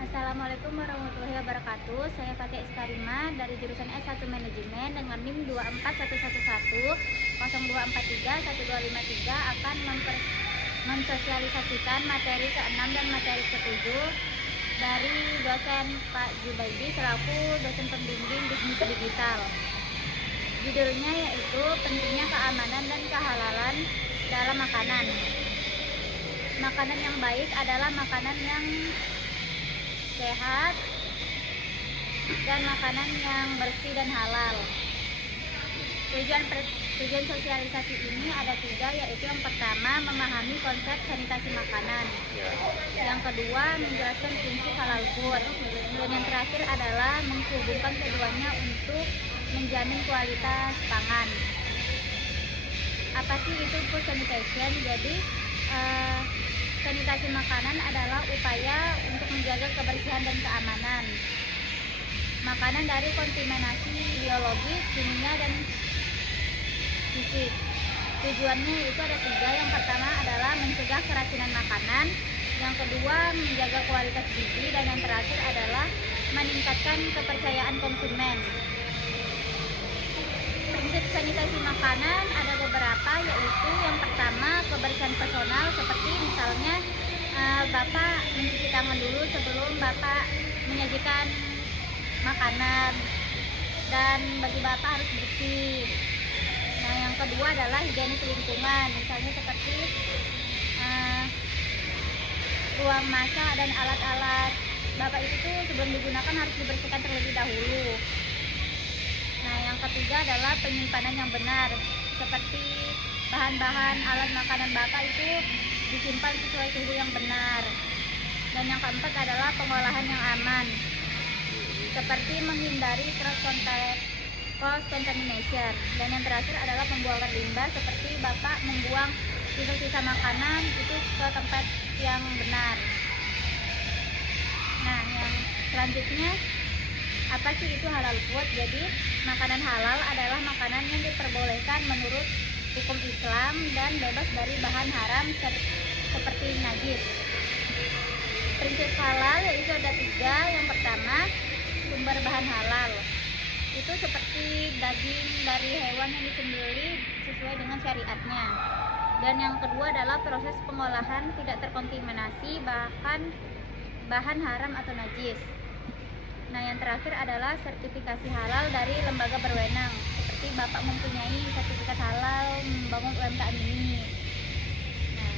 Assalamualaikum warahmatullahi wabarakatuh. Saya Fatia Iskarima dari jurusan S1 Manajemen dengan NIM 24110243123 akan mensosialisasikan materi ke-6 dan materi ke-7 dari dosen Pak Jubaidi selaku dosen pembimbing bisnis digital. Judulnya yaitu pentingnya keamanan dan kehalalan dalam makanan. Makanan yang baik adalah makanan yang sehat dan makanan yang bersih dan halal. Tujuan sosialisasi ini ada 3, yaitu yang pertama memahami konsep sanitasi makanan, yang kedua menjelaskan prinsip halal food, dan yang terakhir adalah menghubungkan keduanya untuk menjamin kualitas pangan. Apa sih itu food sanitation? Jadi sanitasi makanan adalah upaya untuk menjaga kebersihan dan keamanan makanan dari kontaminasi biologis, kimia, dan fisik. Tujuannya itu ada 3. Yang pertama adalah mencegah keracunan makanan, yang kedua menjaga kualitas gizi, dan yang terakhir adalah meningkatkan kepercayaan konsumen. Prinsip sanitasi makanan ada beberapa, yaitu yang pertama kebersihan personal, seperti misalnya Bapak mencuci tangan dulu sebelum Bapak menyajikan makanan, dan baju Bapak harus bersih. Nah, yang kedua adalah higienis lingkungan, misalnya seperti ruang masak dan alat-alat Bapak itu tuh sebelum digunakan harus dibersihkan terlebih dahulu. Nah, yang ketiga adalah penyimpanan yang benar, seperti bahan-bahan alat makanan Bapak itu disimpan sesuai suhu yang benar. Dan yang keempat adalah pengolahan yang aman, seperti menghindari cross contamination. Dan yang terakhir adalah pembuangan limbah, seperti Bapak membuang sisa-sisa makanan itu ke tempat yang benar. Nah, yang selanjutnya, apa sih itu halal food? Jadi makanan halal adalah makanan yang diperbolehkan menurut hukum Islam dan bebas dari bahan haram seperti najis. Prinsip halal yaitu ada 3. Yang pertama, sumber bahan halal. Itu seperti daging dari hewan yang disembelih sesuai dengan syariatnya. Dan yang kedua adalah proses pengolahan tidak terkontaminasi bahan haram atau najis. Nah, yang terakhir adalah sertifikasi halal dari lembaga berwenang, seperti Bapak mempunyai sertifikat halal membangun UMKM ini. Nah,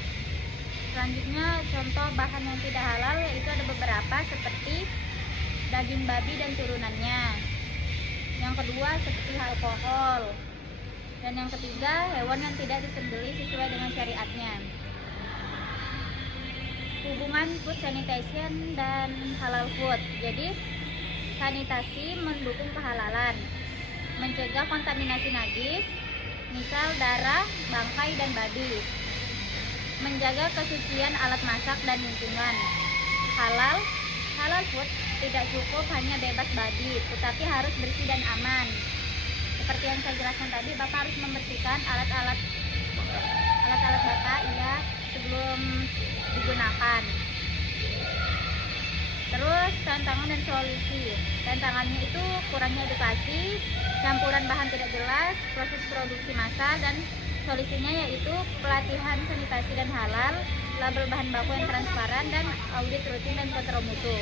selanjutnya contoh bahan yang tidak halal yaitu ada beberapa, seperti daging babi dan turunannya. Yang kedua seperti alkohol. Dan yang ketiga hewan yang tidak disembelih sesuai dengan syariatnya. Hubungan food sanitation dan halal food. Jadi sanitasi mendukung kehalalan, mencegah kontaminasi najis, misal darah, bangkai, dan babi, menjaga kesucian alat masak dan lingkungan. Halal food tidak cukup hanya bebas babi, tetapi harus bersih dan aman. Seperti yang saya jelaskan tadi, Bapak harus membersihkan alat-alat Bapak sebelum digunakan. Terus tantangan dan solusi. Tantangannya itu kurangnya edukasi, campuran bahan tidak jelas, proses produksi massal, dan solusinya yaitu pelatihan sanitasi dan halal, label bahan baku yang transparan, dan audit rutin dan kontrol mutu.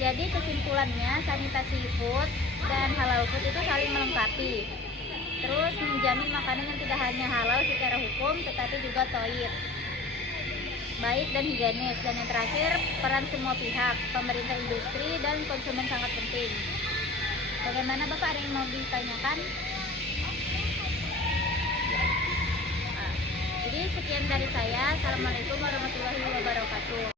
Jadi kesimpulannya, sanitasi food dan halal food itu saling melengkapi. Terus menjamin makanan yang tidak hanya halal secara hukum, tetapi juga thayyib, baik dan higienis. Dan yang terakhir, peran semua pihak, pemerintah, industri, dan konsumen sangat penting. Bagaimana Bapak, ada yang mau ditanyakan? Jadi sekian dari saya. Assalamualaikum warahmatullahi wabarakatuh.